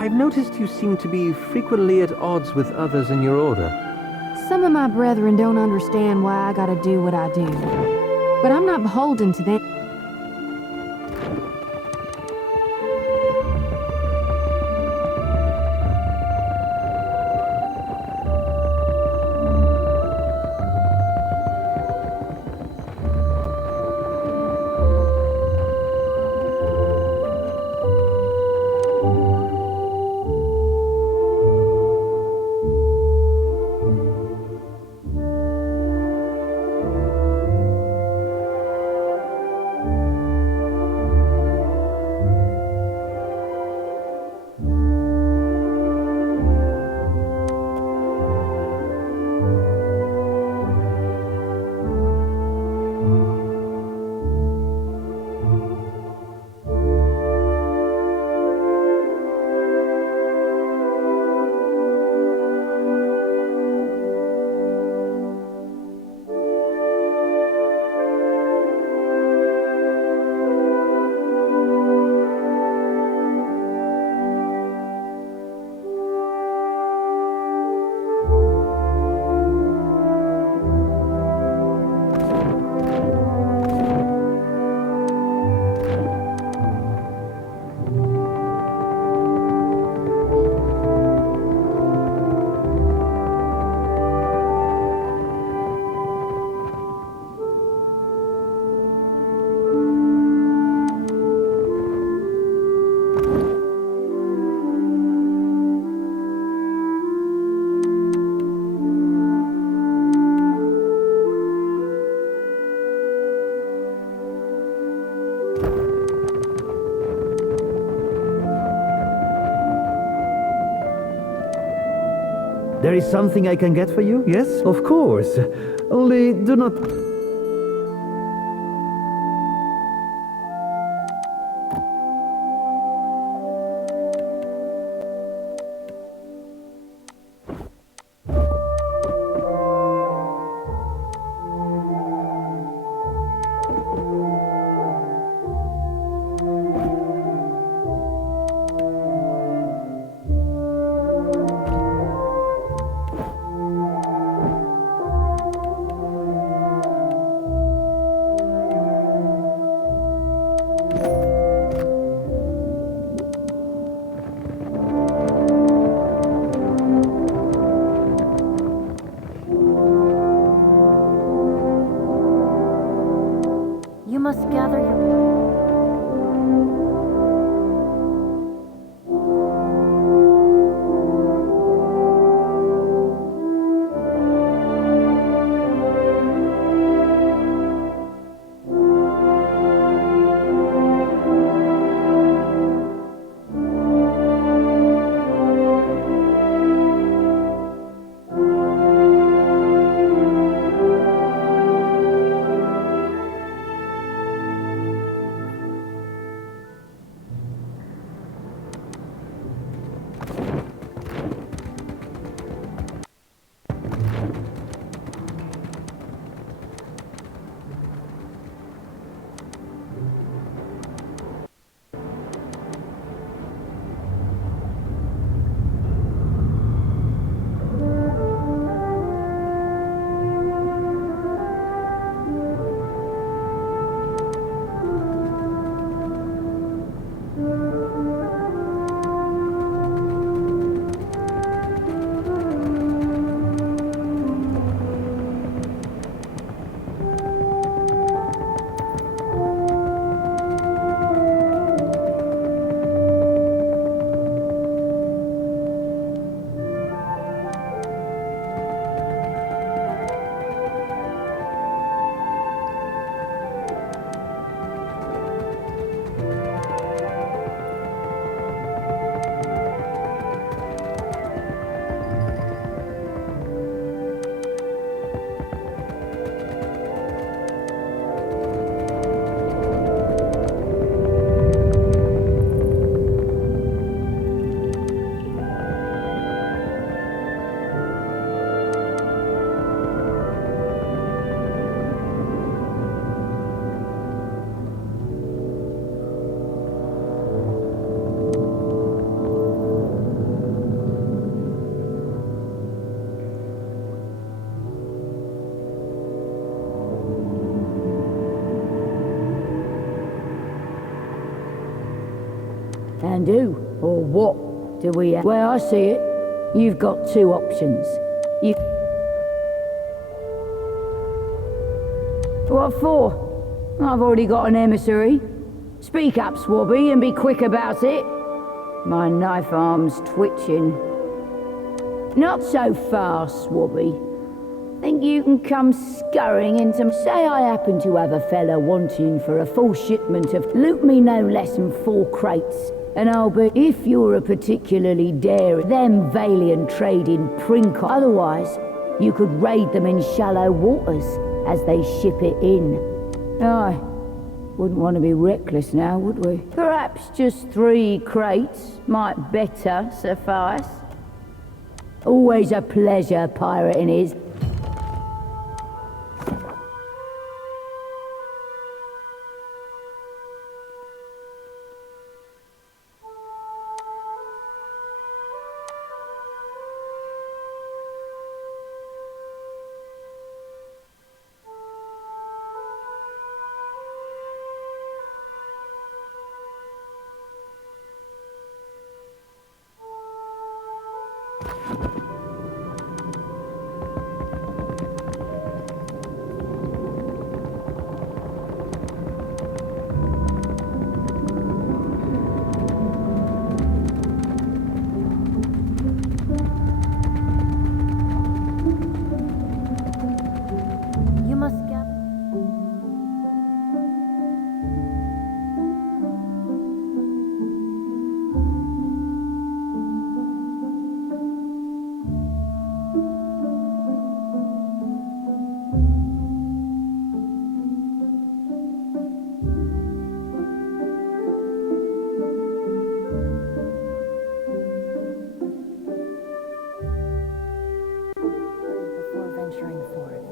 I've noticed you seem to be frequently at odds with others in your order. Some of my brethren don't understand why I gotta do what I do. But I'm not beholden to them. There is something I can get for you? Yes, of course. Only do not... You must gather your... And who or what do we have? Well, I see it. You've got two options. You... What for? I've already got an emissary. Speak up, Swabby, and be quick about it. My knife arm's twitching. Not so fast, Swabby. Think you can come scurrying into... Say I happen to have a fella wanting for a full shipment of... Loot me no less than 4 crates, and I'll be... If you're a particularly daring... Them Valiant trade in Princo. Otherwise, you could raid them in shallow waters as they ship it in. Aye. Wouldn't want to be reckless now, would we? Perhaps just 3 crates might better suffice. Always a pleasure pirating is. You must gather. Before venturing forth.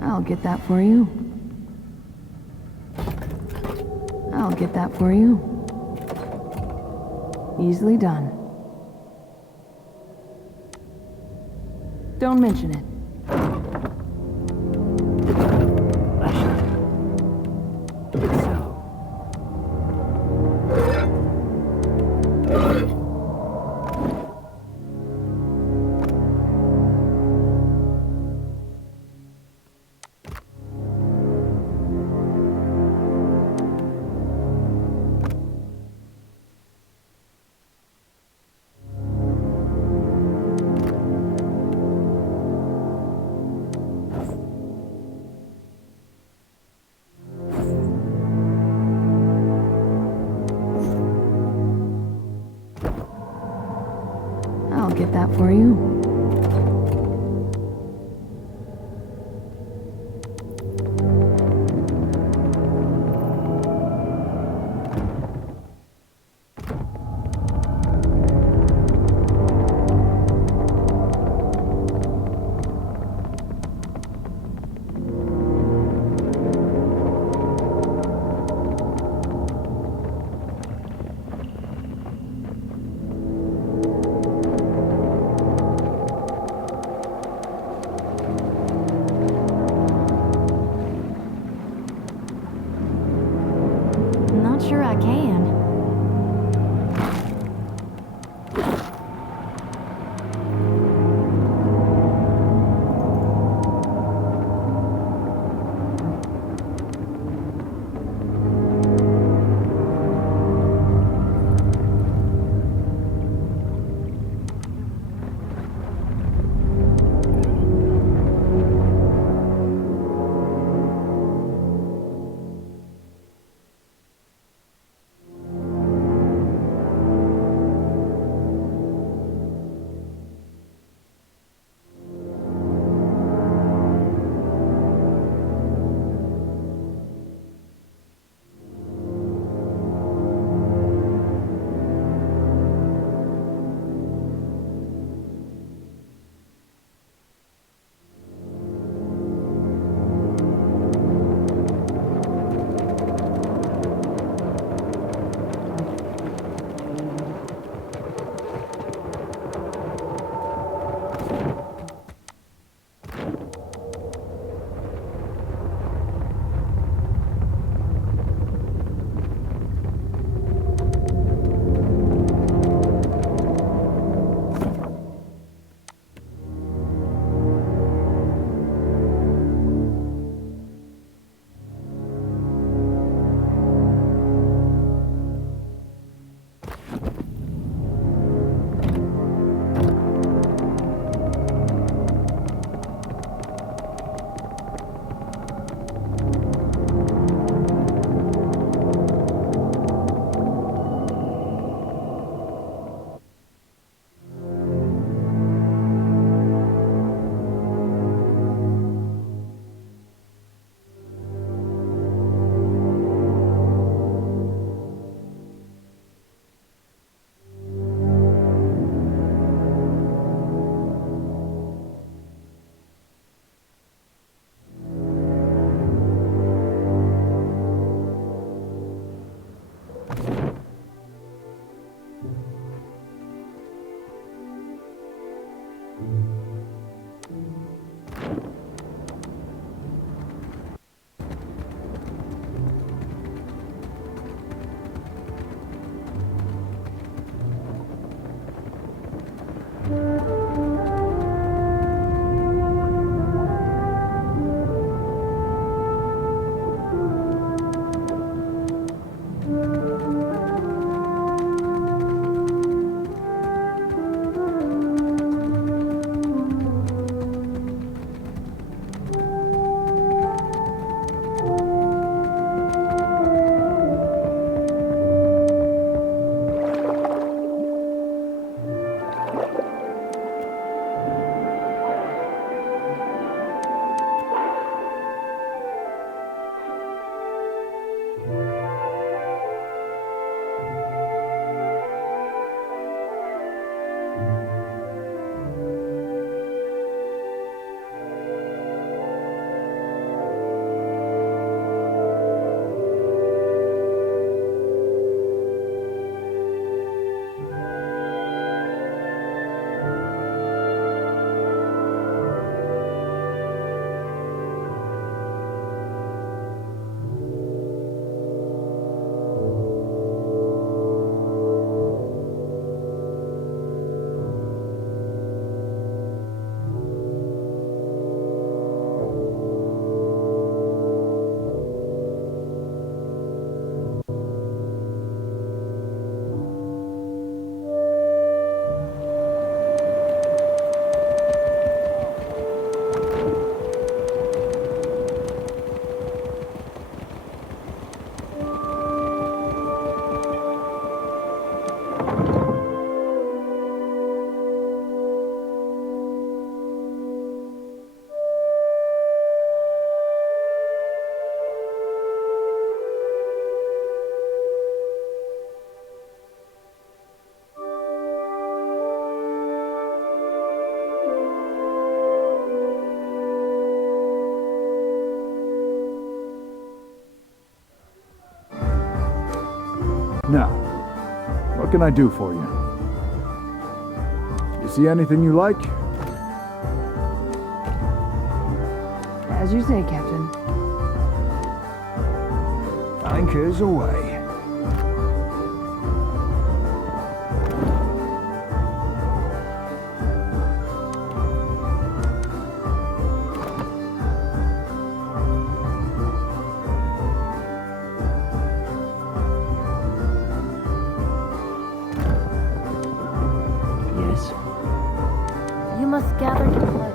I'll get that for you. I'll get that for you. Easily done. Don't mention it. get that for you. What can I do for you? You see anything you like? As you say, Captain. Anchors away. Yes? You must gather your party.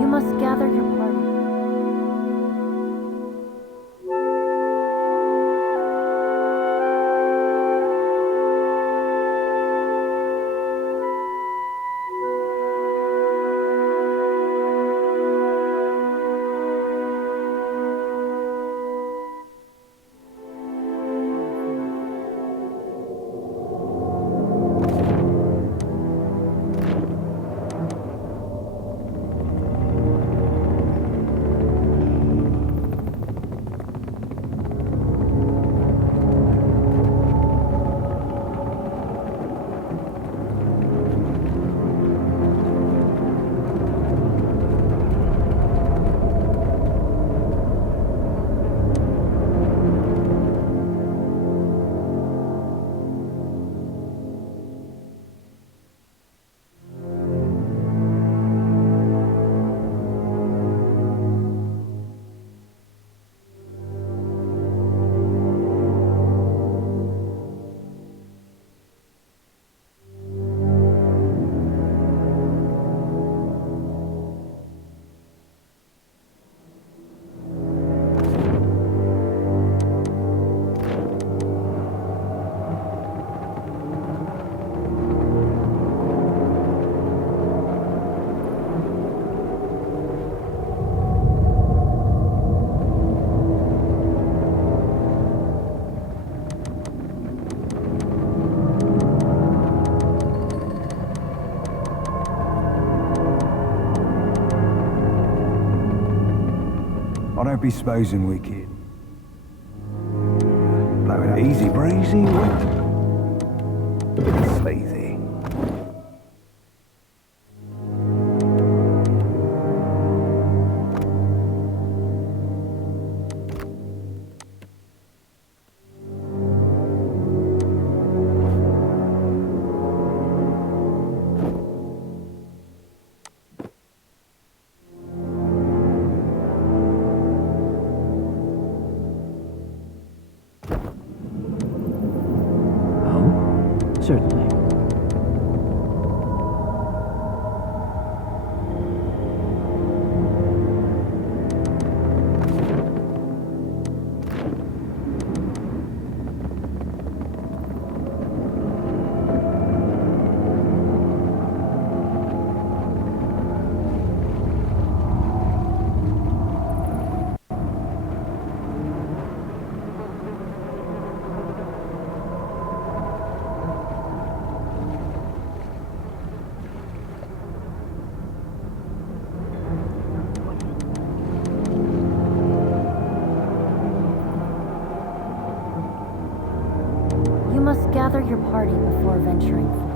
You must gather your party. I don't be supposing wicked. Blow it easy breezy, what? Sleazy. Certainly. must gather your party before venturing forth.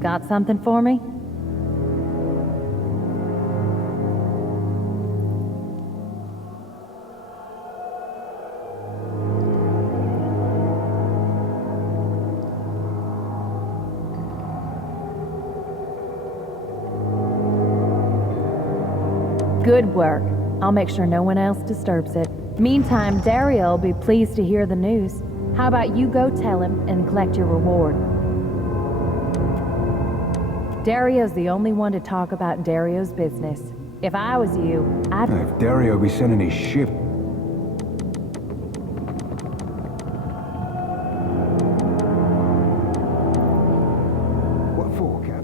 Got something for me? Good work. I'll make sure no one else disturbs it. Meantime, Dario will be pleased to hear the news. How about you go tell him and collect your reward? Dario's the only one to talk about Dario's business. If I was you, I'd... If Dario be sending his ship... What for, Cap?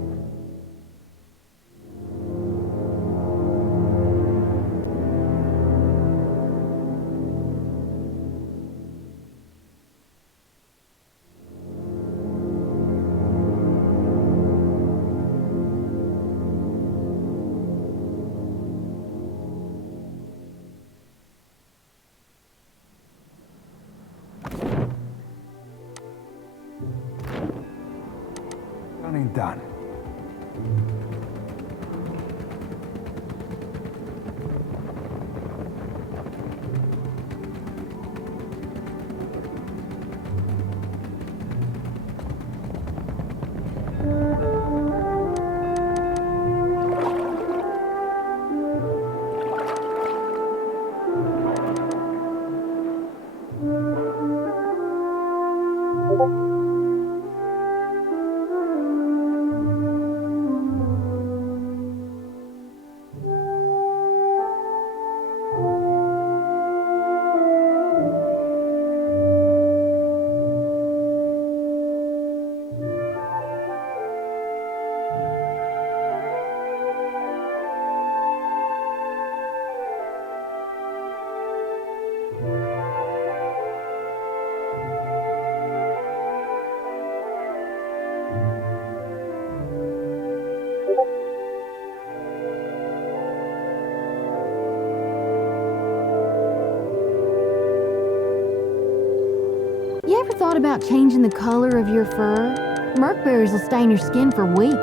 Done and done. You ever thought about changing the color of your fur? Merkberries will stain your skin for weeks.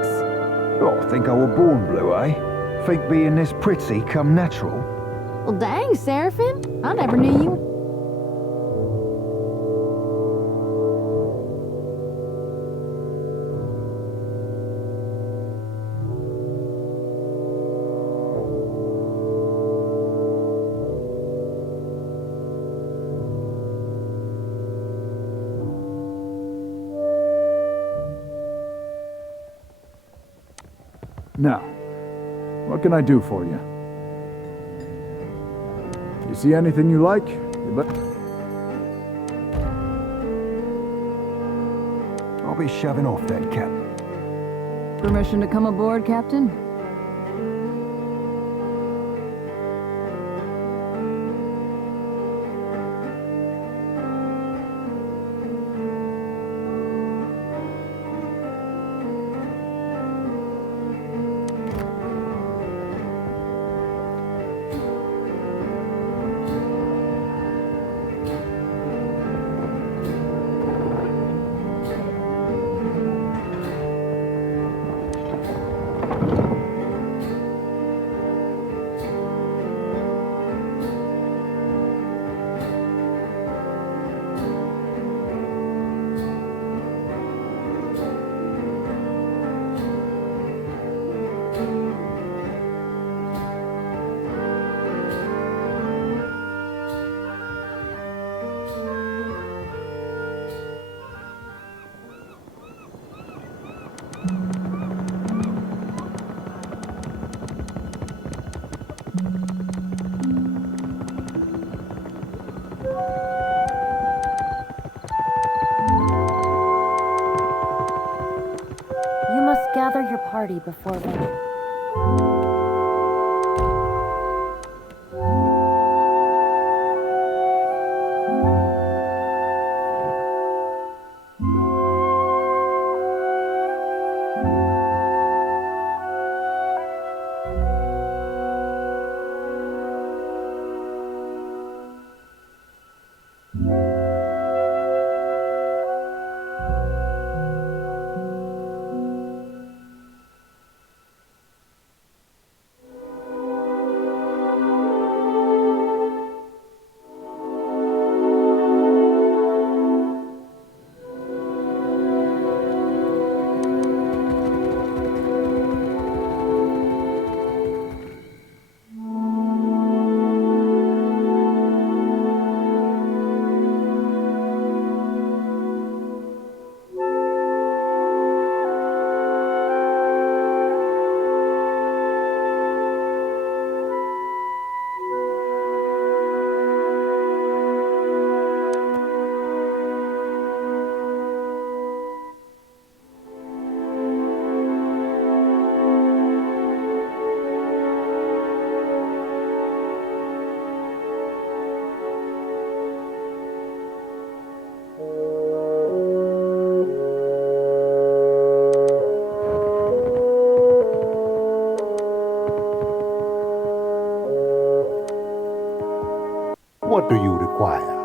Oh, think I were born blue, eh? Think being this pretty come natural? Well, dang, Seraphim. I never knew you. Now, what can I do for you? You see anything you like? I'll be shoving off then, Cap. Permission to come aboard, Captain? before venturing. What do you require?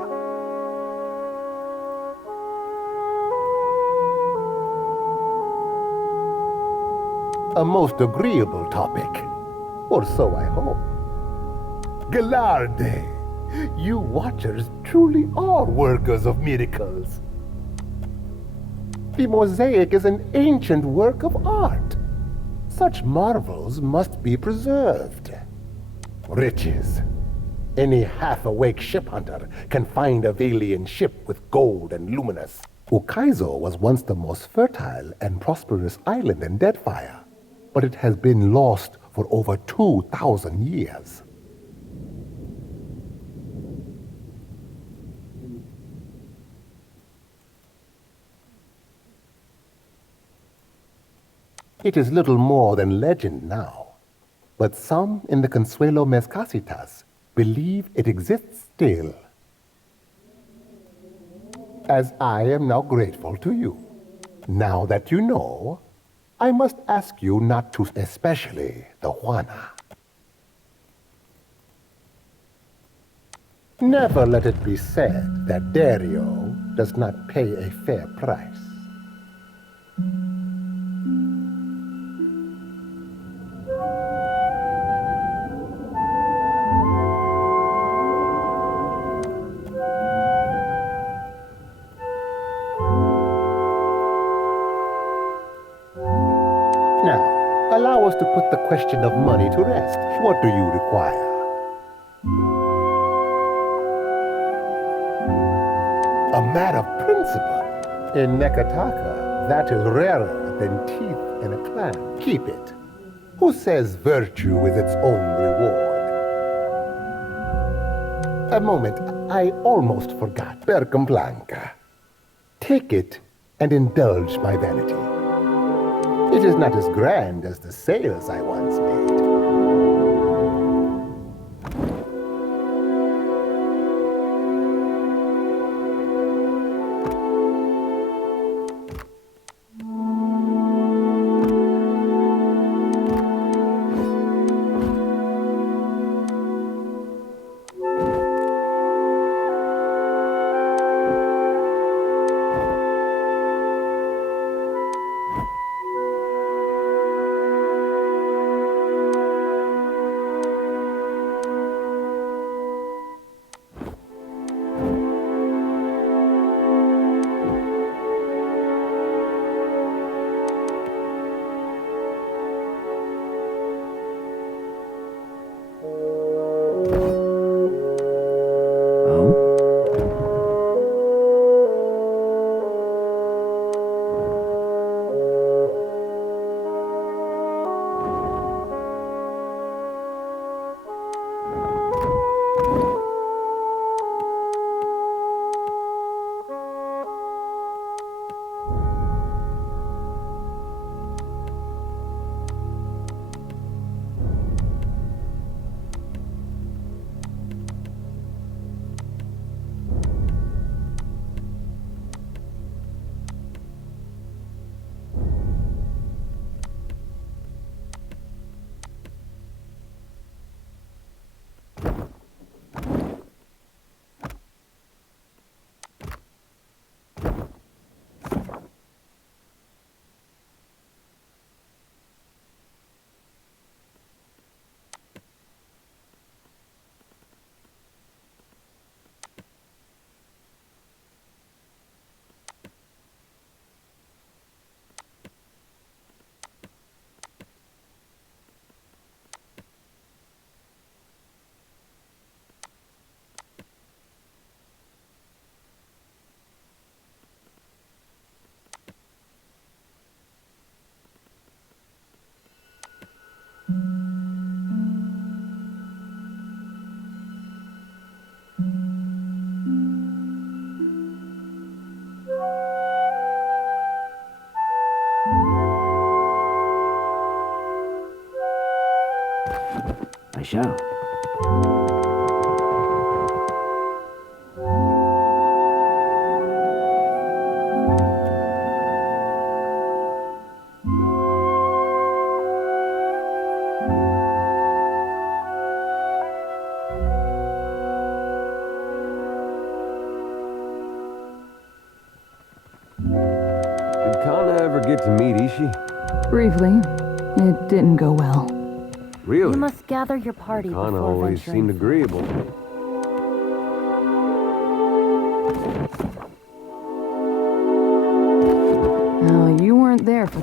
A most agreeable topic, or so I hope. Galarde, you watchers truly are workers of miracles. The mosaic is an ancient work of art. Such marvels must be preserved. Riches. Any half-awake ship hunter can find a Valian ship with gold and luminous. Ukaizo was once the most fertile and prosperous island in Deadfire, but it has been lost for over 2,000 years. It is little more than legend now, but some in the Consuelo Mezcasitas believe it exists still. As I am now grateful to you. Now that you know, I must ask you not to, especially the Juana. Never let it be said that Dario does not pay a fair price. Now, allow us to put the question of money to rest. What do you require? A matter of principle. In Nekataka, that is rarer than teeth in a clam. Keep it. Who says virtue is its own reward? A moment, I almost forgot. Percamblanca. Take it and indulge my vanity. It is not as grand as the sails I once made. I shall. Did Kana ever get to meet Ishi? Briefly, it didn't go well. Really? You must gather your party Kana before always venturing seemed forth. agreeable. No, you weren't there for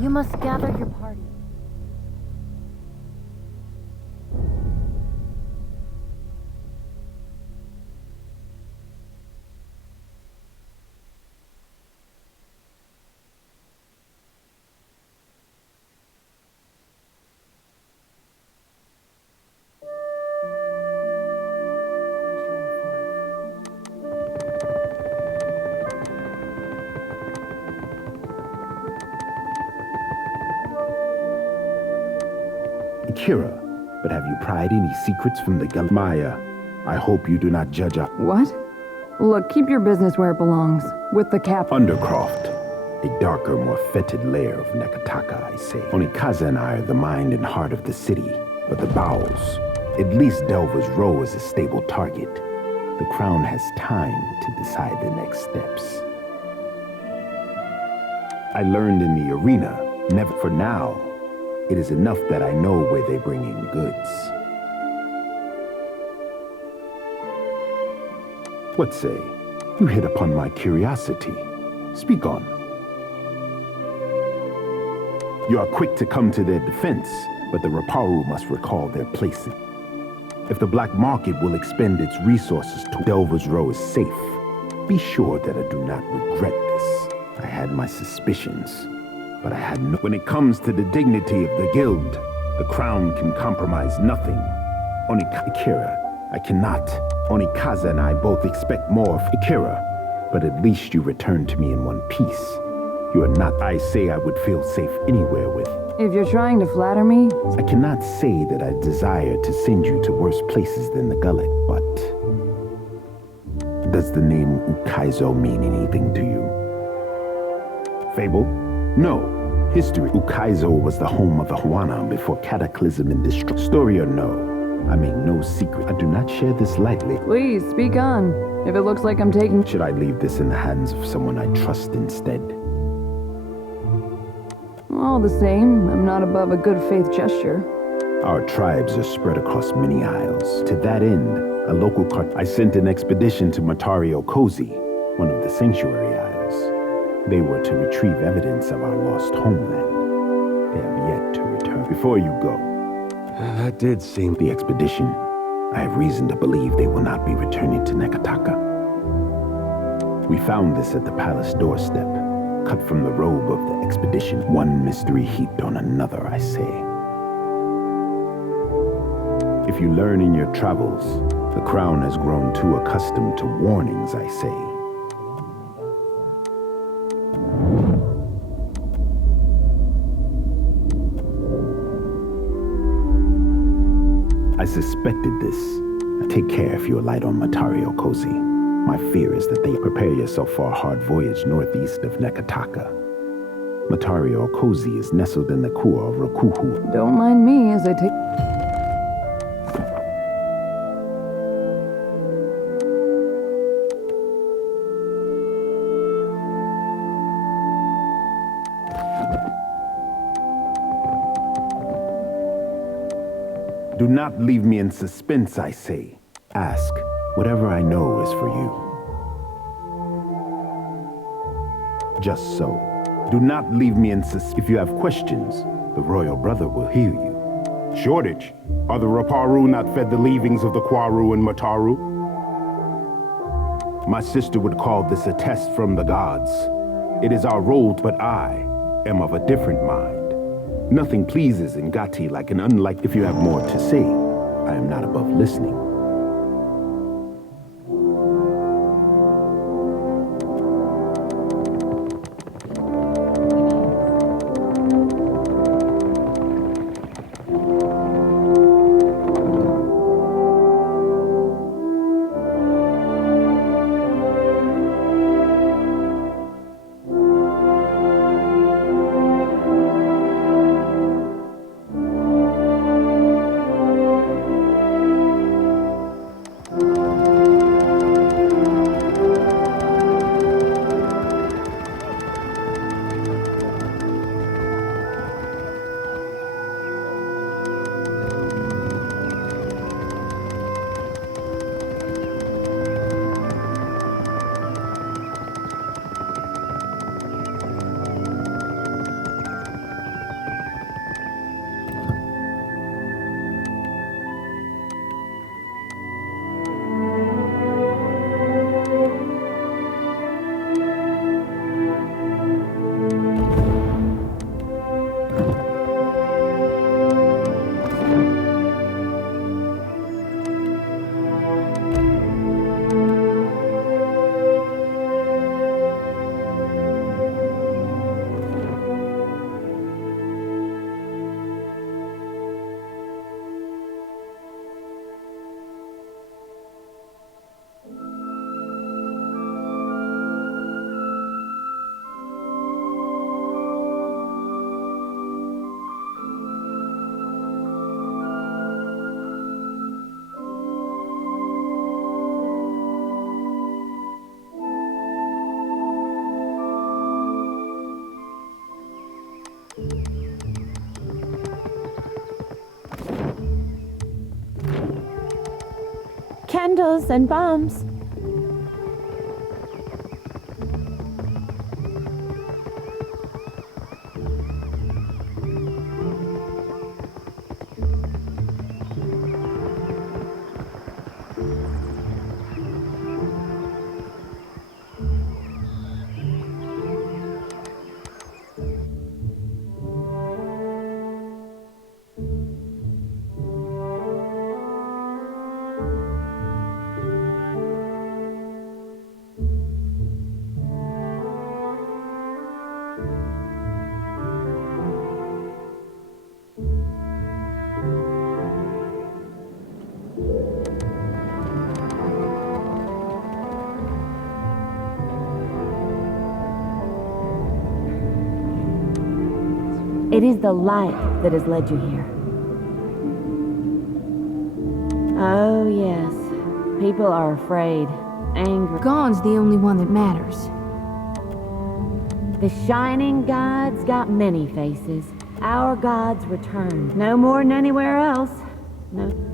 You must gather your party. Kira, but have you pried any secrets from the Maya? I hope you do not judge our what? Look, keep your business where it belongs. With the cap. Undercroft, a darker, more fetid lair of Nekataka, I say. Only Kaza and I are the mind and heart of the city, but the bowels. At least Delver's Row is a stable target. The Crown has time to decide the next steps. I learned in the arena, never for now. It is enough that I know where they bring in goods. What say? You hit upon my curiosity. Speak on. You are quick to come to their defense, but the Raparu must recall their place. If the black market will expend its resources to Delver's Row is safe, be sure that I do not regret this. I had my suspicions. But I had no... When it comes to the dignity of the guild, the Crown can compromise nothing. Only Akira, I cannot. Only Kaza and I both expect more of Akira. But at least you return to me in one piece. You are not I say I would feel safe anywhere with. If you're trying to flatter me... I cannot say that I desire to send you to worse places than the Gullet, but... Does the name Ukaizo mean anything to you? Fable? No. History. Ukaizo was the home of the Huana before cataclysm and destruction. Story or no, I make no secret. I do not share this lightly. Please, speak on. If it looks like I'm taking... Should I leave this in the hands of someone I trust instead? All the same, I'm not above a good faith gesture. Our tribes are spread across many isles. To that end, a local I sent an expedition to Matario Kozi, one of the sanctuary isles. They were to retrieve evidence of our lost homeland. They have yet to return. Before you go, That did seem... the expedition, I have reason to believe they will not be returning to Nekataka. We found this at the palace doorstep, cut from the robe of the expedition. One mystery heaped on another, I say. If you learn in your travels, the Crown has grown too accustomed to warnings, I say. suspected this. Take care if you alight on Matario Kozi. My fear is that they prepare yourself for a hard voyage northeast of Nekataka. Matario Kozi is nestled in the Kua of Rakuhu. Don't mind me as I take... Do not leave me in suspense, I say. Ask. Whatever I know is for you. Just so. Do not leave me in suspense. If you have questions, the royal brother will hear you. Shortage? Are the Raparu not fed the leavings of the Kwaru and Mataru? My sister would call this a test from the gods. It is our role, but I am of a different mind. Nothing pleases Ngati like an unlike. If you have more to say, I am not above listening. Candles and bombs. It is the light that has led you here. Oh, yes. People are afraid, angry. Gon's the only one that matters. The shining god's got many faces. Our gods return. No more than anywhere else. No.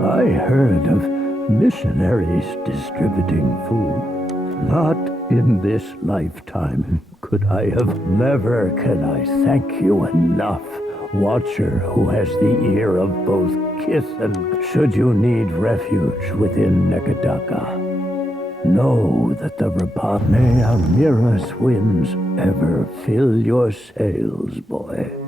I heard of missionaries distributing food. Not in this lifetime could I have. Never can I thank you enough, Watcher who has the ear of both kith and should you need refuge within Nekadaka. Know that the May Amira's winds ever fill your sails, boy.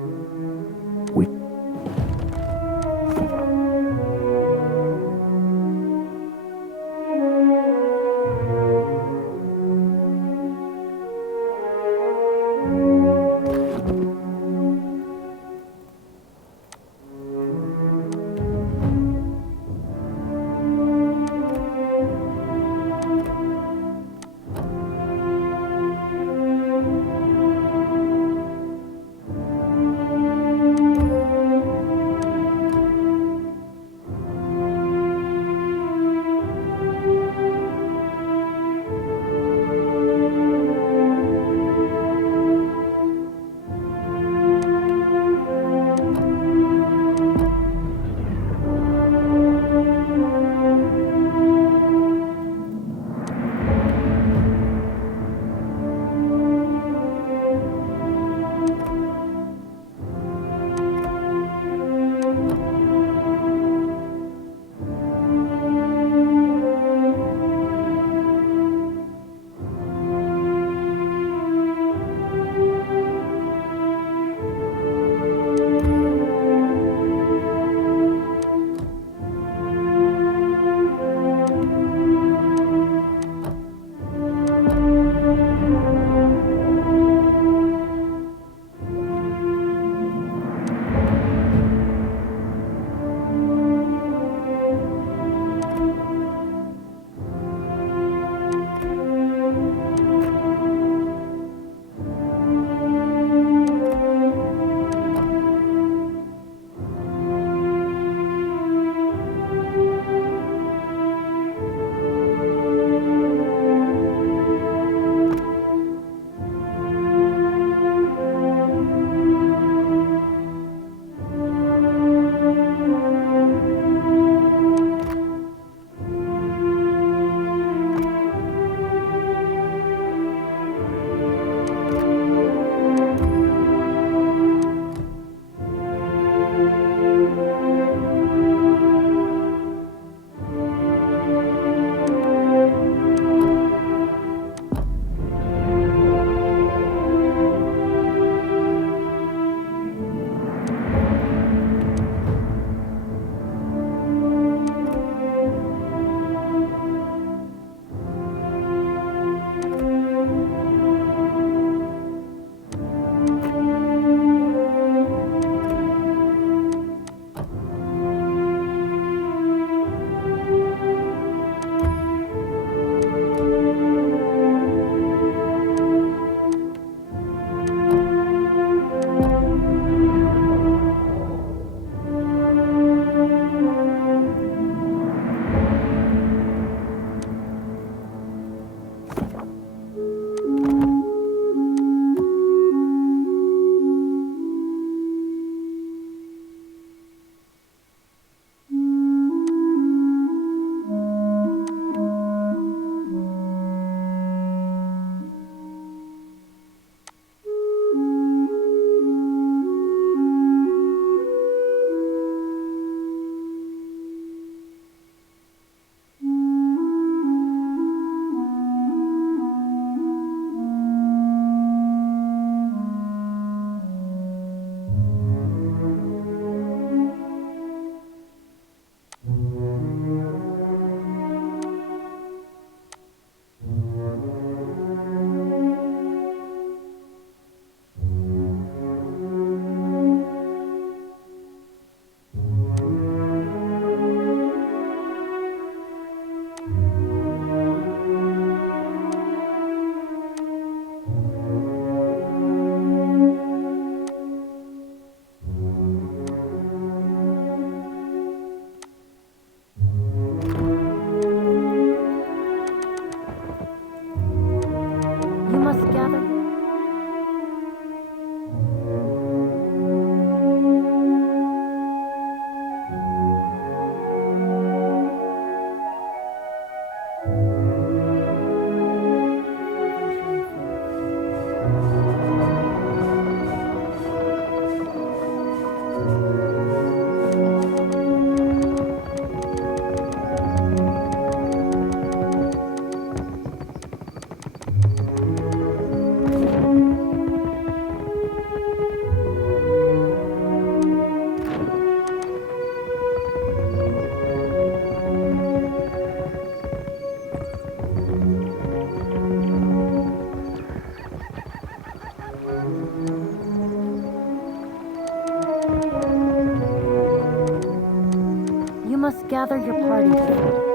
must gather your party together.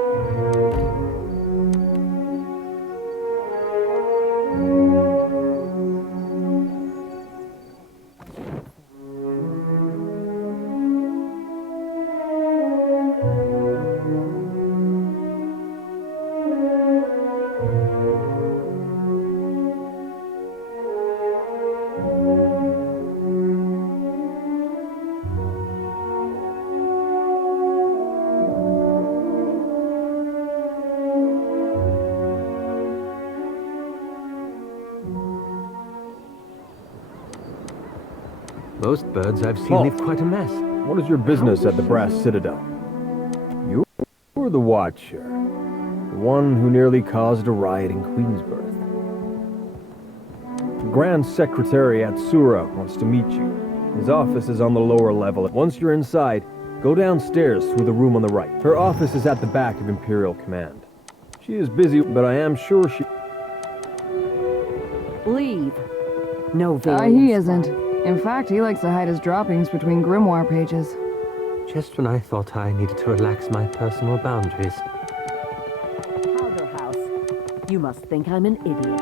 Most birds I've seen Paul, leave quite a mess. what is your business at the Brass Citadel? You're the Watcher. The one who nearly caused a riot in Queensbirth. The Grand Secretary at Sura wants to meet you. His office is on the lower level. Once you're inside, go downstairs through the room on the right. Her office is at the back of Imperial Command. She is busy, but I am sure she... Leave. No He isn't. In fact, he likes to hide his droppings between grimoire pages. Just when I thought I needed to relax my personal boundaries. Powder House. You must think I'm an idiot.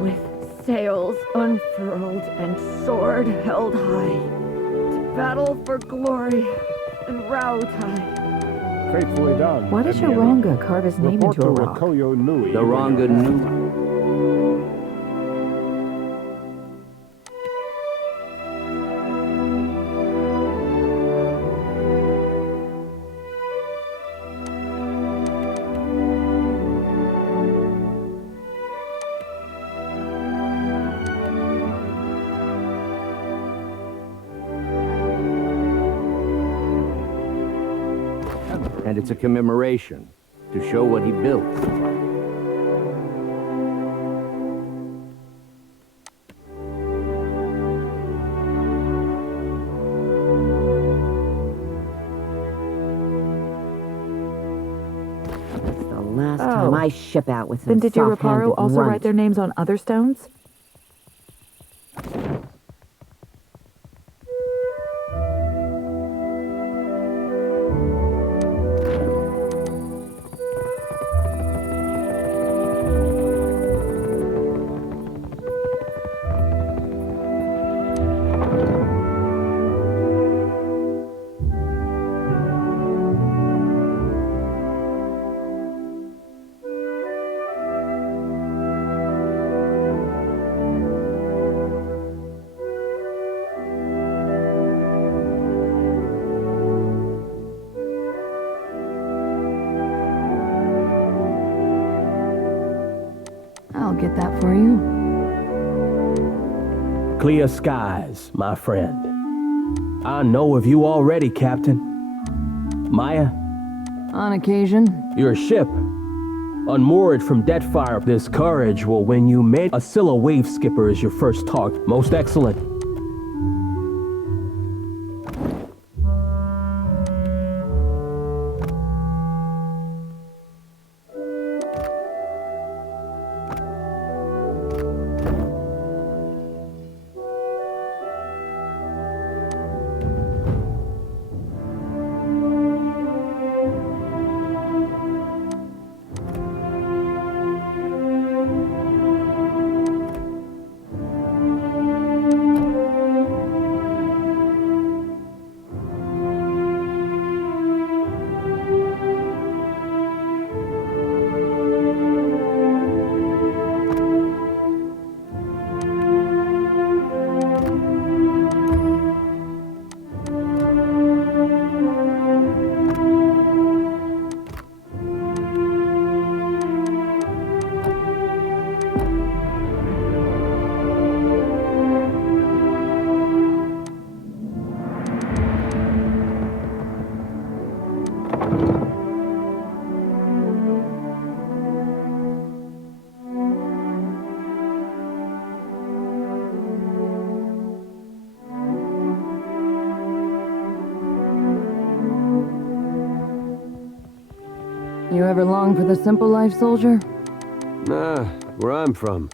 With sails unfurled and sword held high, to battle for glory and Rautai. Faithfully done. Why did Sharonga carve his name into a rock? The Ranga Nui. And it's a commemoration to show what he built. The last time I ship out with some Then did your soft-handed Raparu also runt. write their names on other stones? I'll get that for you. Clear skies, my friend. I know of you already, Captain. Maya? On occasion. Your ship. Unmoored from deadfire, this courage will win you mid. A Scylla wave skipper is your first target. Most excellent. You ever long for the simple life, soldier? Nah, where I'm from,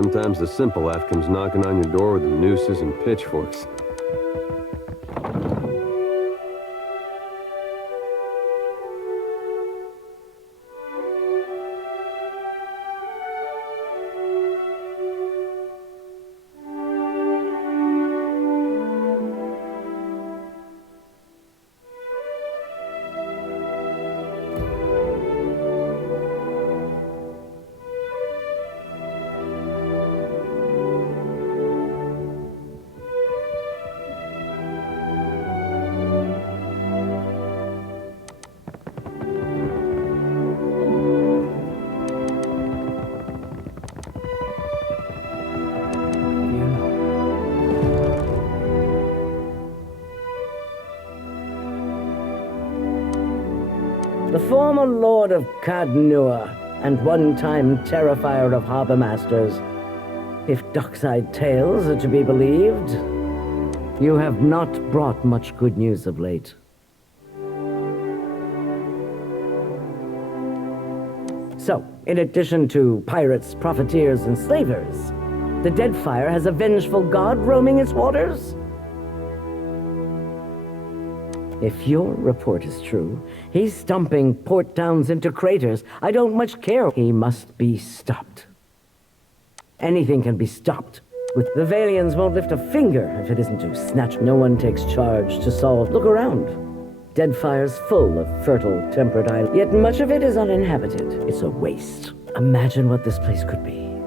Sometimes the simple life comes knocking on your door with nooses and pitchforks. The former Lord of Cadnua, and one-time terrifier of harbor masters. If dockside tales are to be believed, you have not brought much good news of late. So, in addition to pirates, profiteers, and slavers, the Deadfire has a vengeful god roaming its waters? If your report is true, he's stumping port towns into craters. I don't much care. He must be stopped. Anything can be stopped. With the Valians won't lift a finger if it isn't to snatch. No one takes charge to solve. Look around. Deadfire's full of fertile, temperate islands, yet much of it is uninhabited. It's a waste. Imagine what this place could be.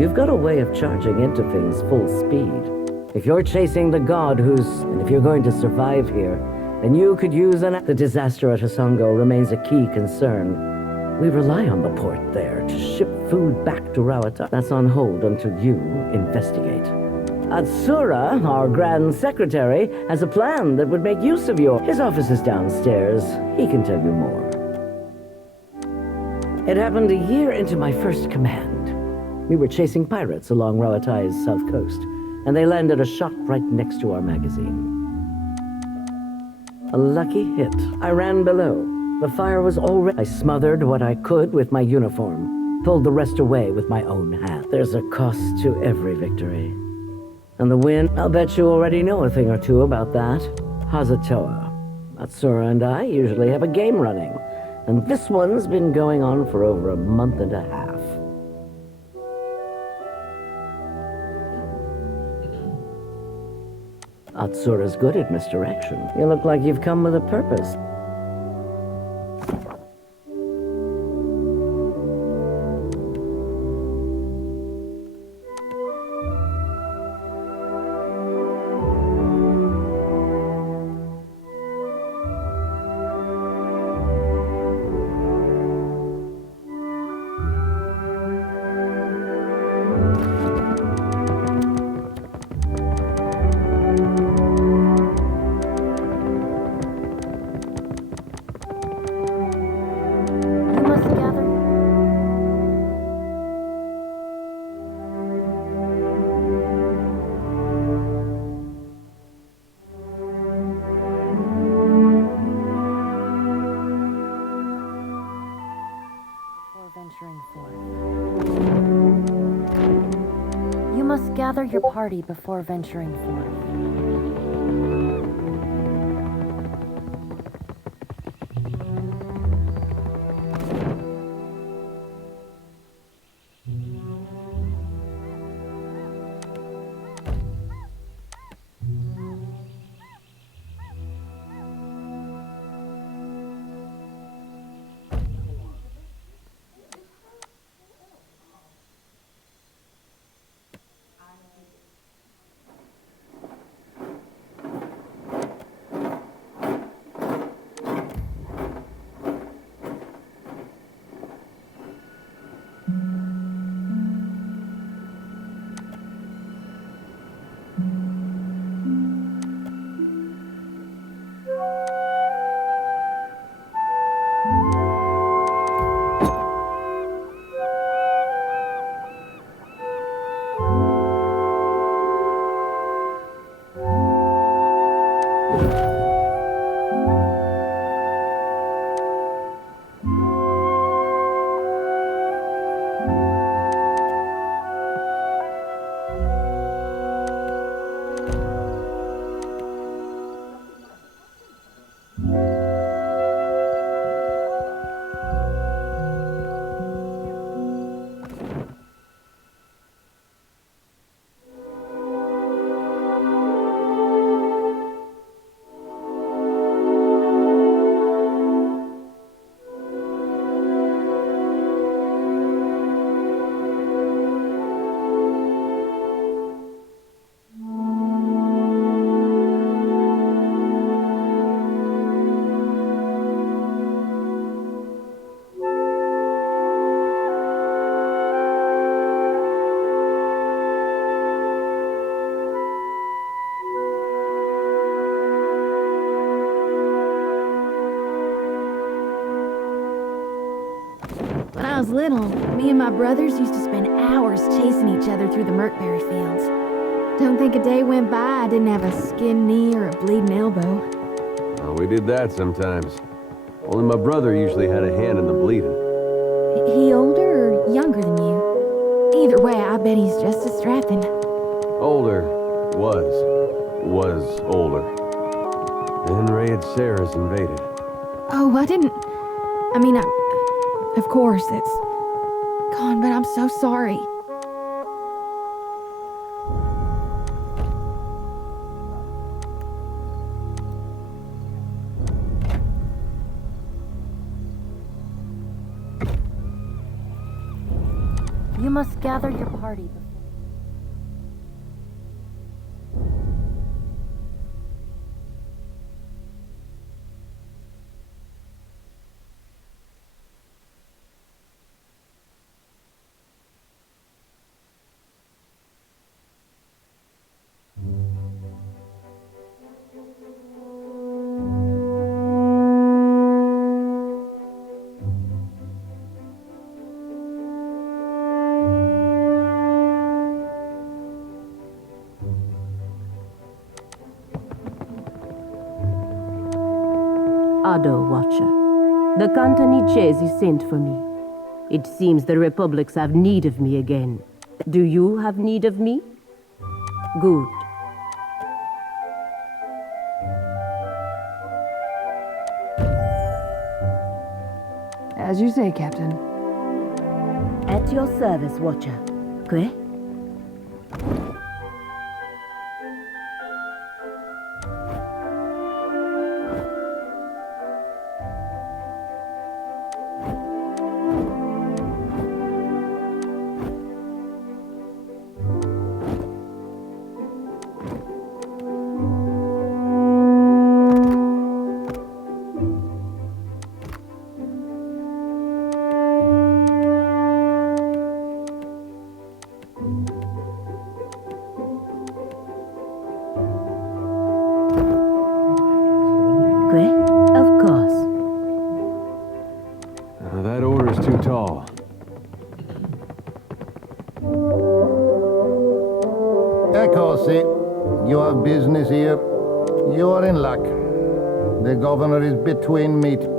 You've got a way of charging into things full speed. If you're chasing the god and if you're going to survive here, then you could use The disaster at Hasongo remains a key concern. We rely on the port there to ship food back to Rawata. That's on hold until you investigate. Atsura, our Grand Secretary, has a plan that would make use of His office is downstairs. He can tell you more. It happened a year into my first command. We were chasing pirates along Rawatai's south coast, and they landed a shot right next to our magazine. A lucky hit. I ran below. The fire was already... I smothered what I could with my uniform, pulled the rest away with my own hand. There's a cost to every victory. And the win, I'll bet you already know a thing or two about that. Hazatoa. Atsura and I usually have a game running, and this one's been going on for over a month and a half. Atsura's good at misdirection. You look like you've come with a purpose. Gather your party before venturing forth. little, me and my brothers used to spend hours chasing each other through the Merkberry fields. Don't think a day went by I didn't have a skinned knee or a bleeding elbow. Oh, we did that sometimes. Only my brother usually had a hand in the bleeding. He older or younger than you? Either way, I bet he's just as strapping. Older. Was older. Then Ray and Sarah's invaded. Oh, I didn't... I mean, of course, it's... gone, but I'm so sorry. You must gather your party. Ado, Watcher. The Cantonichesi sent for me. It seems the Republics have need of me again. Do you have need of me? Good. As you say, Captain. At your service, Watcher. Que? That order's too tall. Eccoci. You have business here. You are in luck. The governor is between meetings.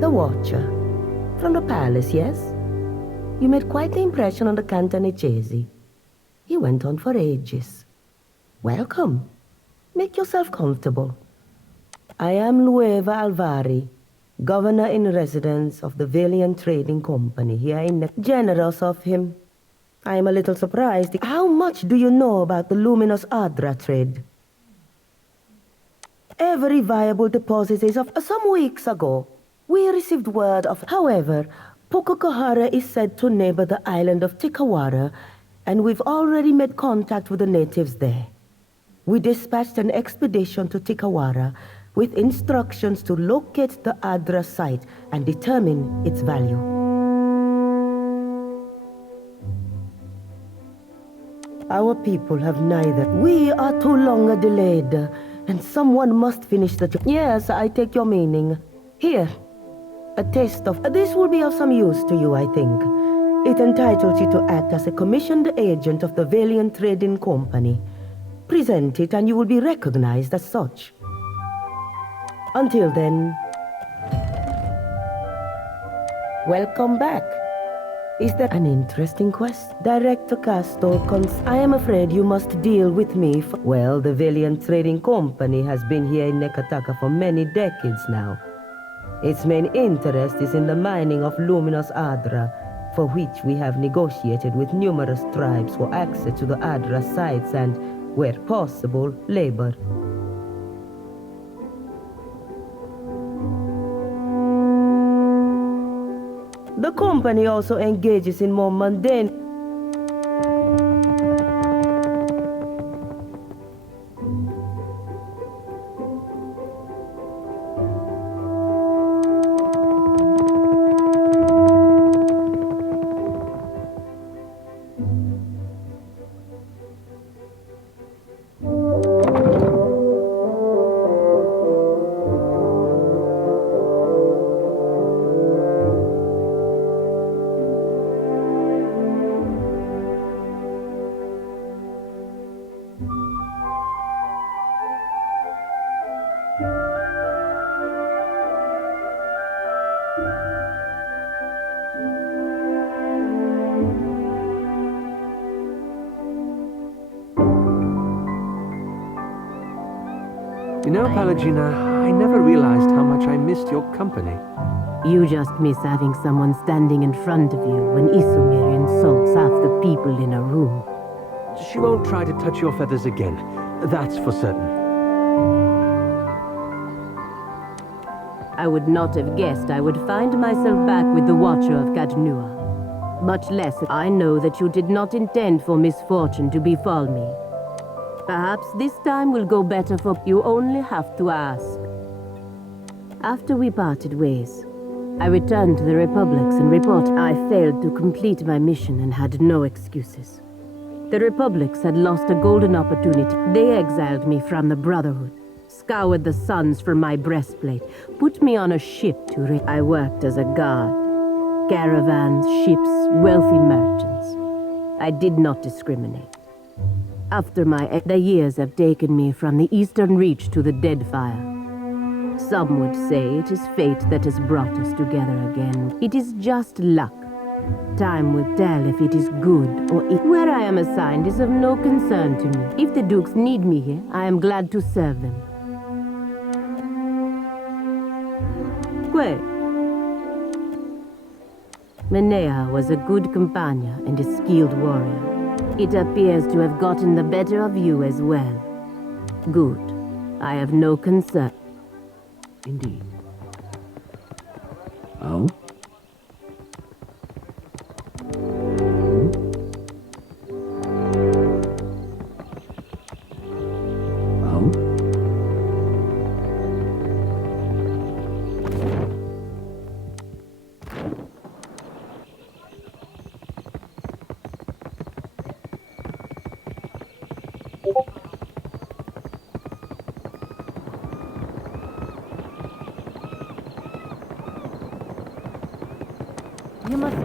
The Watcher. From the palace, yes? You made quite the impression on the Cantonichesi. You went on for ages. Welcome. Make yourself comfortable. I am Nueva Alvari, governor in residence of the Valiant Trading Company here in the... Generous of him. I am a little surprised. How much do you know about the luminous Adra trade? Every viable deposit is of... Some weeks ago, we received word of... However, Pococahara is said to neighbor the island of Tikawara, and we've already made contact with the natives there. We dispatched an expedition to Tikawara with instructions to locate the Adra site and determine its value. Our people have neither. We are too long delayed, and someone must finish the job. Yes, I take your meaning. Here, a taste of... This will be of some use to you, I think. It entitles you to act as a commissioned agent of the Valiant Trading Company. Present it and you will be recognized as such. Until then... Welcome back. Is that an interesting quest? Director Castor, I am afraid you must deal with me for... Well, the Valiant Trading Company has been here in Nekataka for many decades now. Its main interest is in the mining of luminous Adra, for which we have negotiated with numerous tribes for access to the Adra sites and, where possible, labor. The company also engages in more mundane... You know, Palagina, I never realized how much I missed your company. You just miss having someone standing in front of you when Isomir insults half the people in a room. She won't try to touch your feathers again. That's for certain. I would not have guessed I would find myself back with the Watcher of Kadnua. Much less, I know that you did not intend for misfortune to befall me. Perhaps this time will go better for you. Only have to ask. After we parted ways, I returned to the Republics and reported I failed to complete my mission and had no excuses. The Republics had lost a golden opportunity. They exiled me from the Brotherhood, scoured the suns from my breastplate, put me on a ship to I worked as a guard. Caravans, ships, wealthy merchants. I did not discriminate. After the years have taken me from the eastern reach to the deadfire. Some would say it is fate that has brought us together again. It is just luck. Time will tell if it is good or if... Where I am assigned is of no concern to me. If the dukes need me here, I am glad to serve them. Where? Menea was a good companion and a skilled warrior. It appears to have gotten the better of you as well. Good. I have no concern. Indeed. Oh? You must...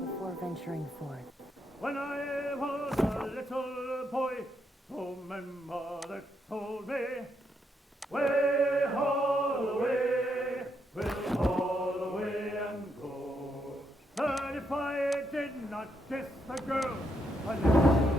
Before venturing forth. When I was a little boy, so my mother told me, way, haul away, we'll haul away and go. And if I did not kiss the girl, I never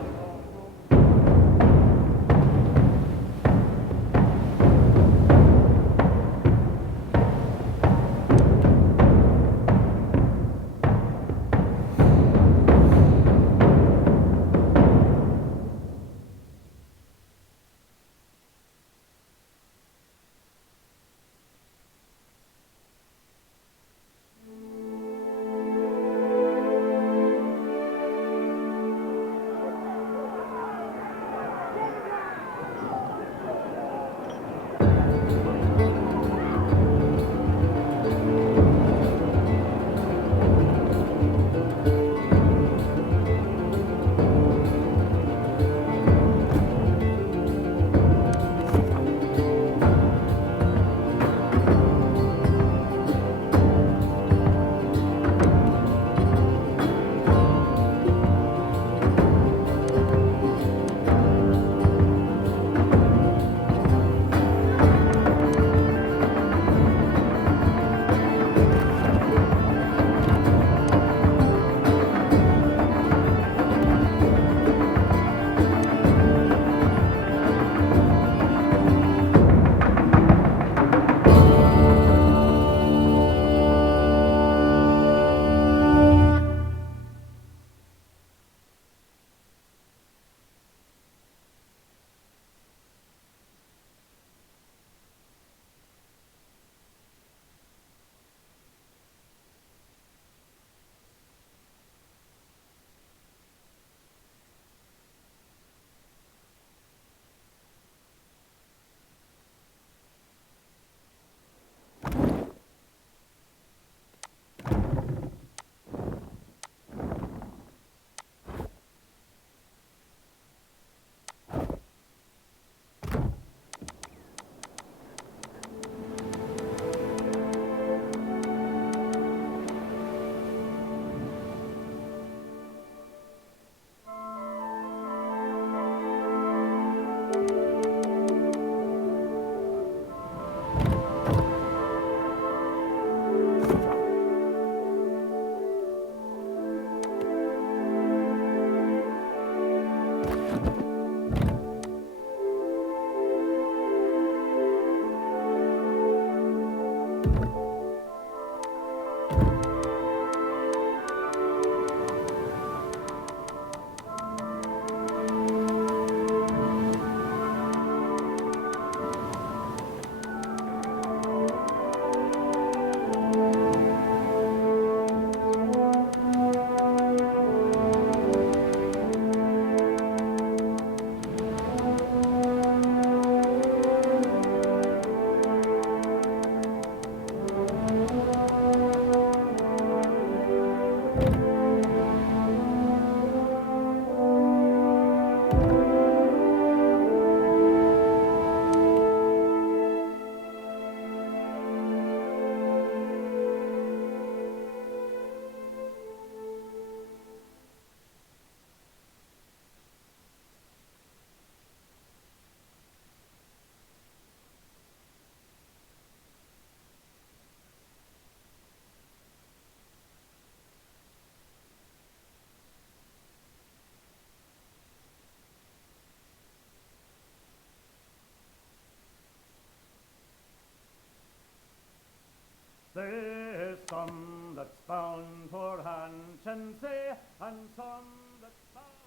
There's some that's bound for Hanchancy, and some that's bound...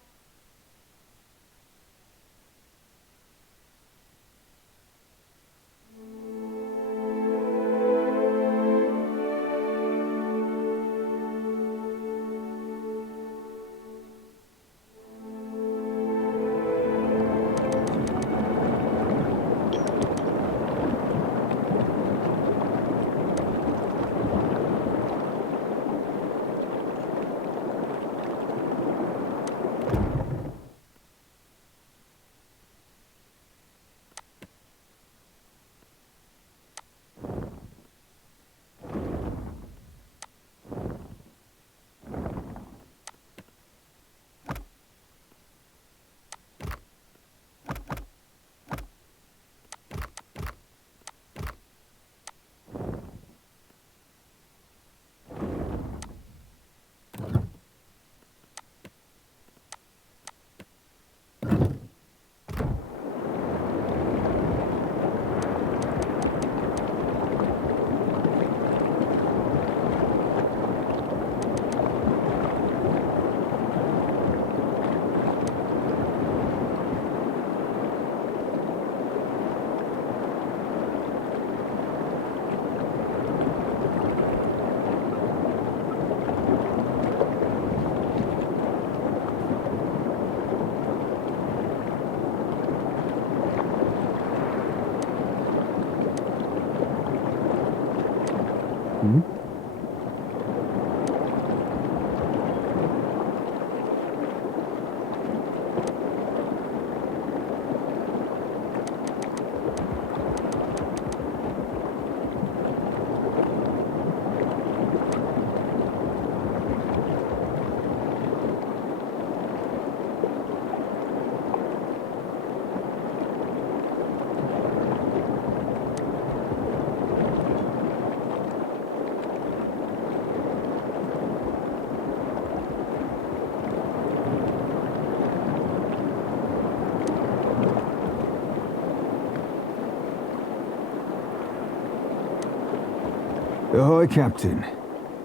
Ahoy, Captain.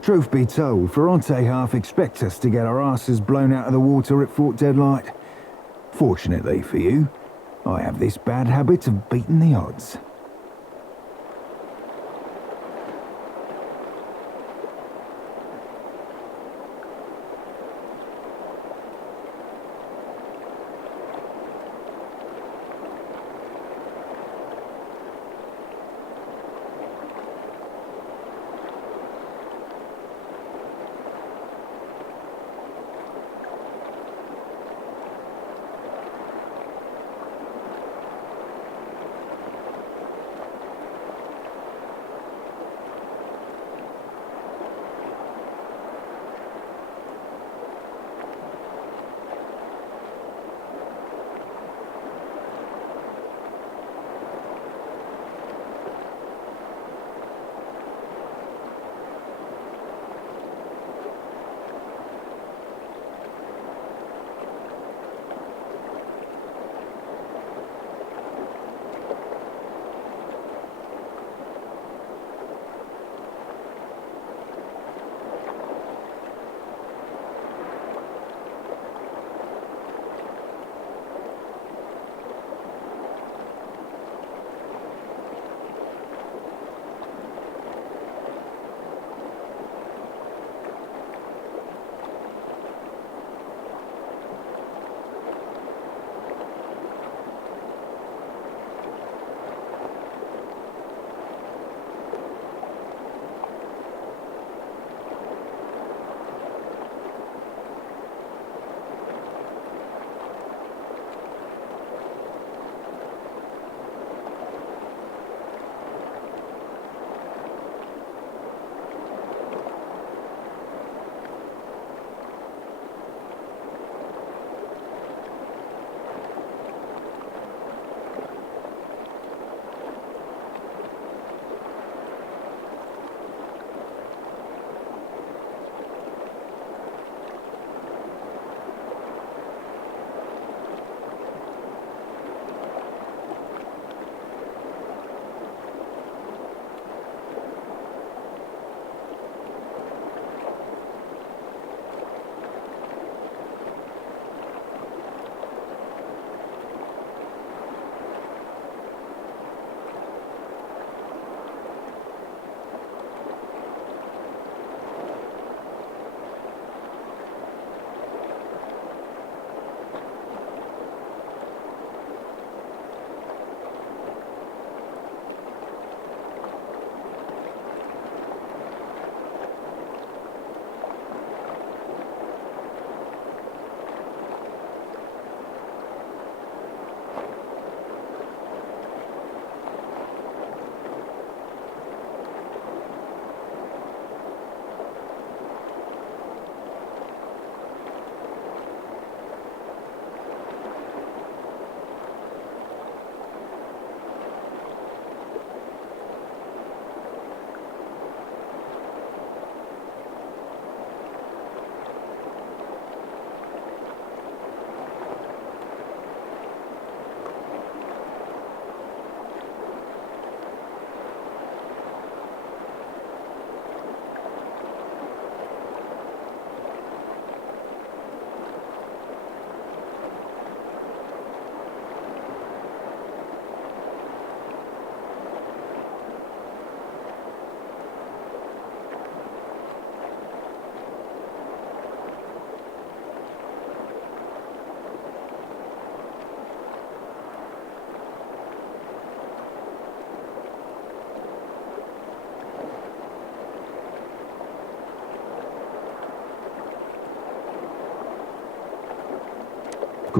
Truth be told, Ferrante half expects us to get our asses blown out of the water at Fort Deadlight. Fortunately for you, I have this bad habit of beating the odds.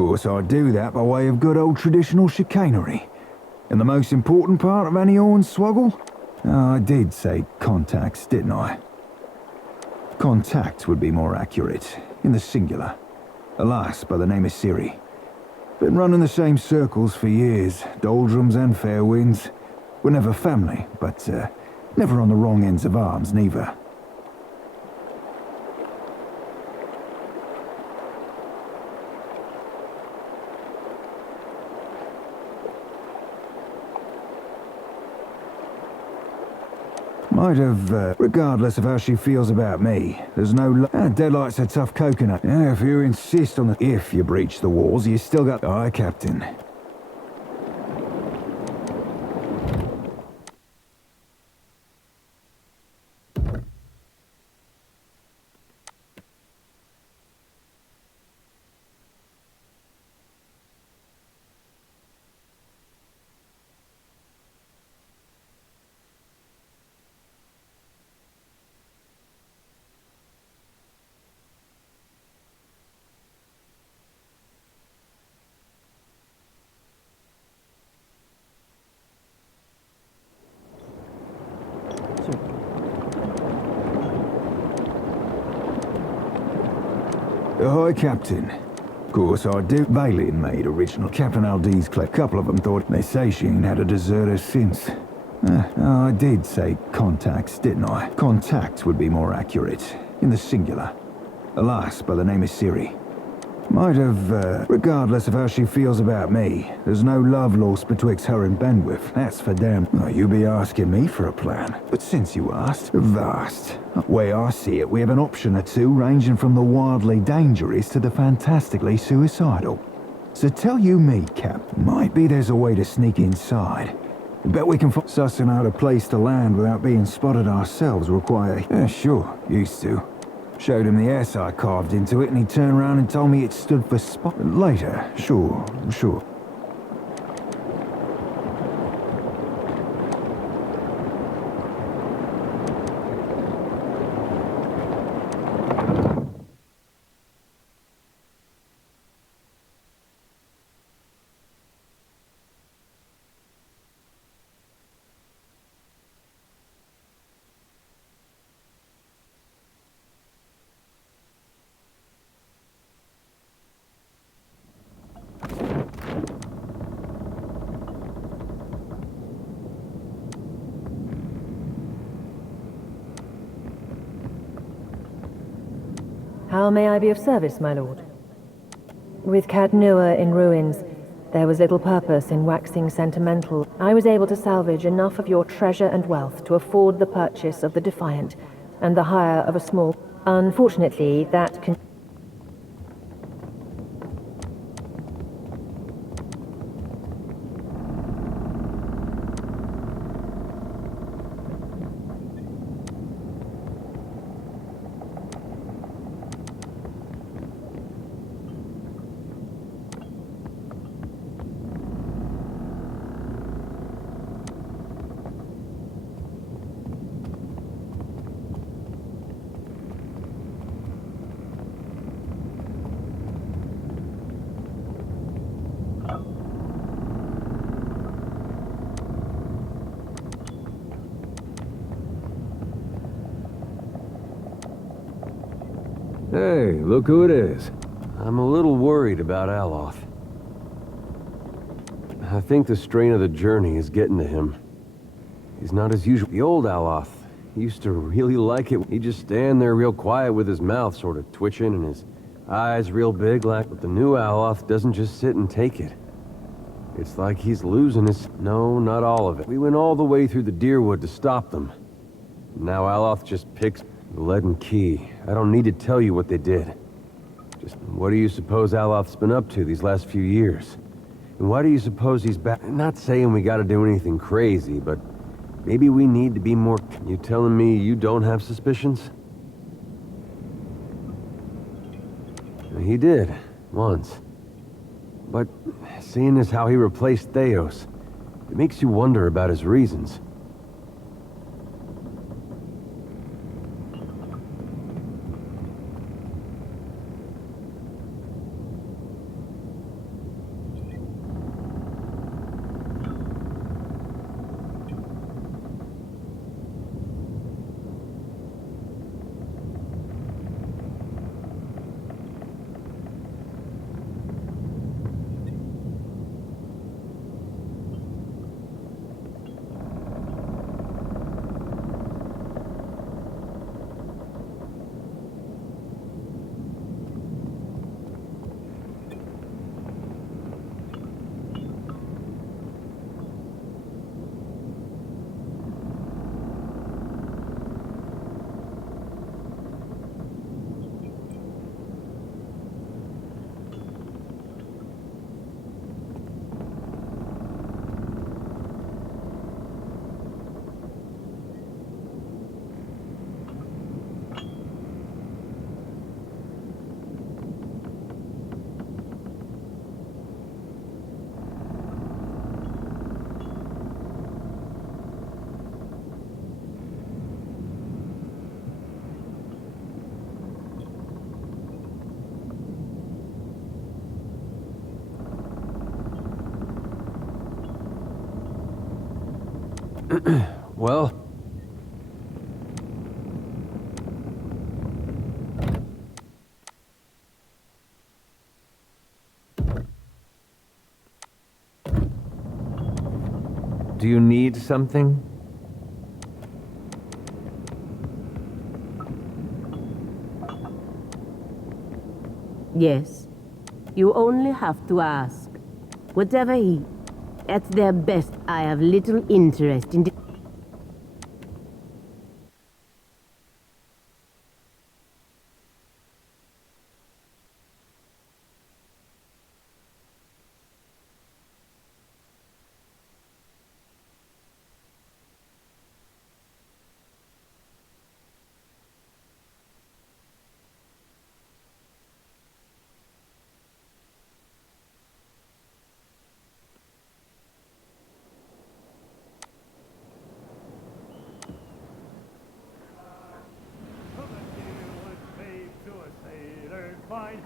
course, I do that by way of good old traditional chicanery. And the most important part of any hornswoggle? I did say contacts, didn't I? Contact would be more accurate, in the singular. A lass by the name of Siri. Been running the same circles for years, doldrums and fair winds. We're never family, but never on the wrong ends of arms, neither. Might have, regardless of how she feels about me, there's no Deadlight's a tough coconut. Yeah, if you insist on the... If you breach the walls, you still got... Aye, Captain. Ahoy, Captain. Of course, I do. Bailey made original. Captain Aldee's clip. A couple of them thought they say she ain't had a deserter since. I did say contacts, didn't I? Contact would be more accurate, in the singular. A lass by the name of Siri. Might have, regardless of how she feels about me, there's no love lost betwixt her and Benwith, that's for damn. Oh, you be asking me for a plan. But since you asked, vast. Way I see it, we have an option or two ranging from the wildly dangerous to the fantastically suicidal. So tell you me, Cap, might be there's a way to sneak inside. Bet we can sussing out a place to land without being spotted ourselves require... Yeah, sure, used to. Showed him the S I carved into it and he turned around and told me it stood for spot... Later, sure. How may I be of service, my lord? With Cadnua in ruins, there was little purpose in waxing sentimental. I was able to salvage enough of your treasure and wealth to afford the purchase of the Defiant and the hire of a small... Unfortunately, that can... Hey, look who it is. I'm a little worried about Aloth. I think the strain of the journey is getting to him. He's not as usual. The old Aloth, he used to really like it. He'd just stand there real quiet with his mouth sort of twitching and his eyes real big like... But the new Aloth doesn't just sit and take it. It's like he's losing his... No, not all of it. We went all the way through the Deerwood to stop them. Now Aloth just picks... The leaden key. I don't need to tell you what they did. Just, what do you suppose Aloth's been up to these last few years? And why do you suppose he's back? I'm not saying we gotta do anything crazy, but maybe we need to be more... You telling me you don't have suspicions? He did, once. But seeing as how he replaced Theos, it makes you wonder about his reasons. Well... Do you need something? Yes. You only have to ask. Whatever he... At their best, I have little interest in...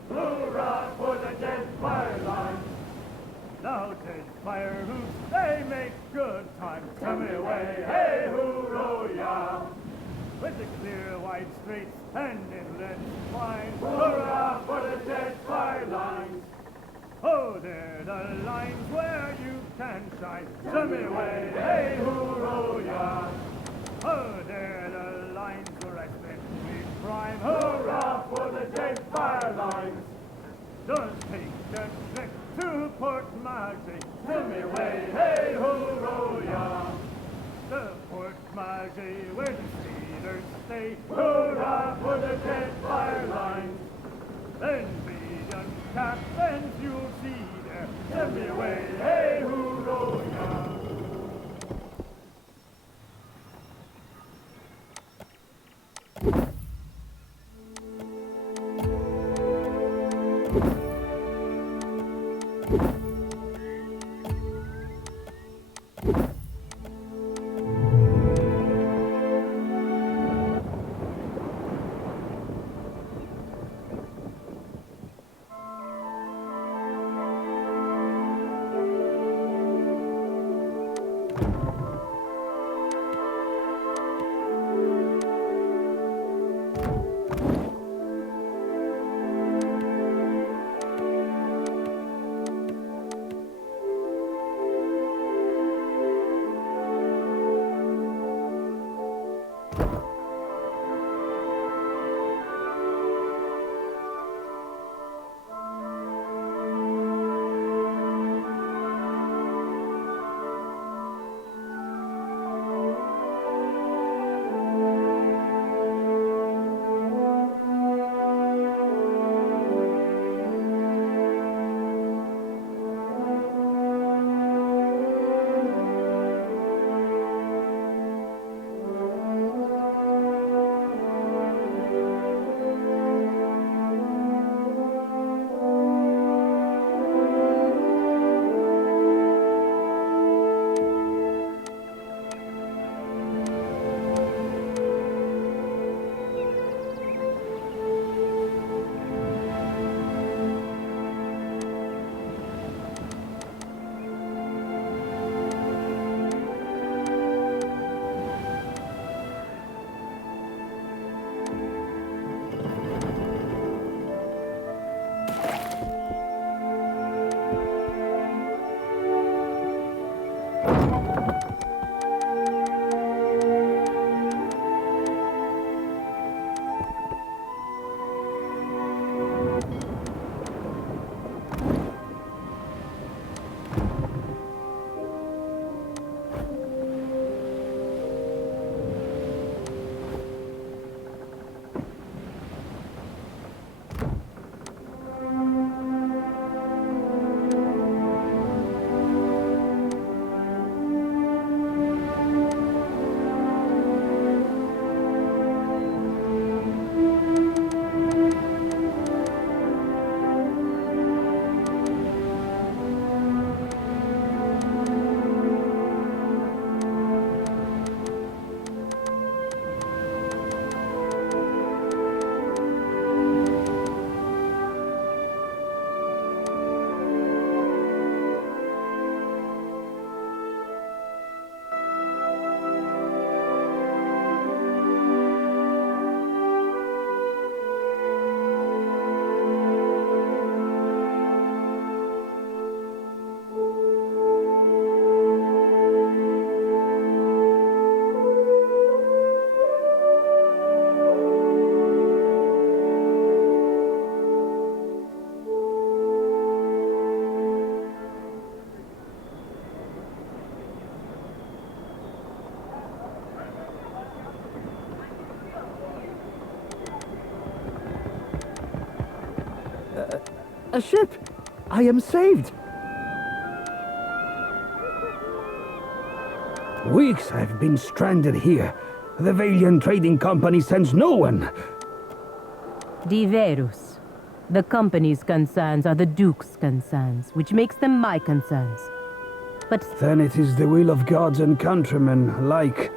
Hoorah for the deadfire line! Now deadfire hoops, they make good time. Tell me away, hey hoorah! With the clear wide streets and inlet fine. Hoorah for the deadfire lines! Oh, they're the lines where you can shine. Tell me away, hey hoorah! Oh, they're the lines where I spend we prime. Hurrah for the deadfire lines! Don't take the trip to Port Margy. Tell me away, hey hoorah! The Port Margy where the sailors stay. Hurrah for the deadfire lines! Then million captains you'll see there. Tell me away, hey hoorah! A ship! I am saved! Weeks I've been stranded here. The Valiant Trading Company sends no one. Diverus. The company's concerns are the Duke's concerns, which makes them my concerns. But Then it is the will of gods and countrymen alike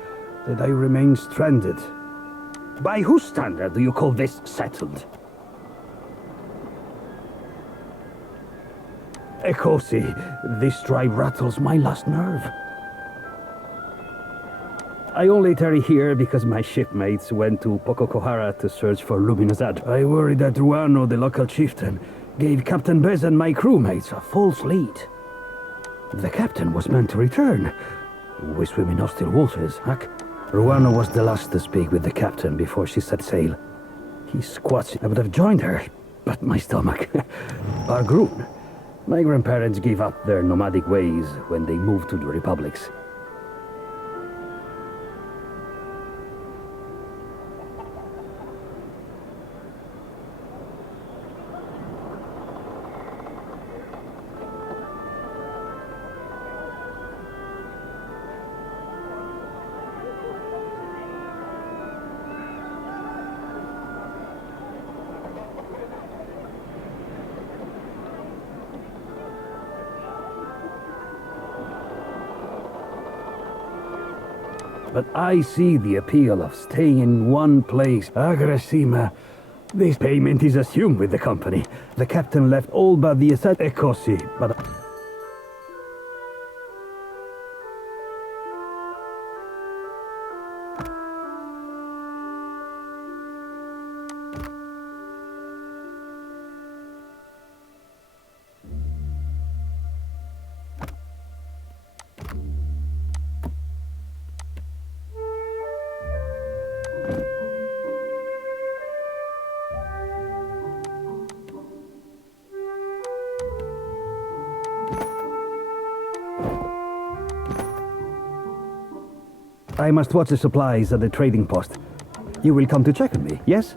that I remain stranded. By whose standard do you call this settled? Ekosi, this drive rattles my last nerve. I only tarry here because my shipmates went to Pococohara to search for Luminosad. I worry that Ruano, the local chieftain, gave Captain Bez and my crewmates a false lead. The captain was meant to return. We swim in hostile waters, Huck. Ruano was the last to speak with the captain before she set sail. He squats. I would have joined her, but my stomach. Bargroon. My grandparents gave up their nomadic ways when they moved to the republics. But I see the appeal of staying in one place. Agrasima. This payment is assumed with the company. The captain left all but the asset Ekosi, but... I must watch the supplies at the trading post. You will come to check on me, yes?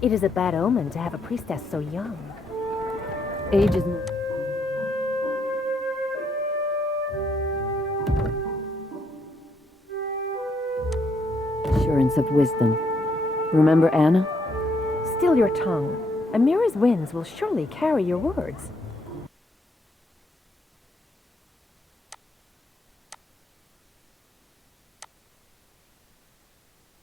It is a bad omen to have a priestess so young. Age is... Assurance of wisdom. Remember Anna? Still your tongue. Amira's winds will surely carry your words.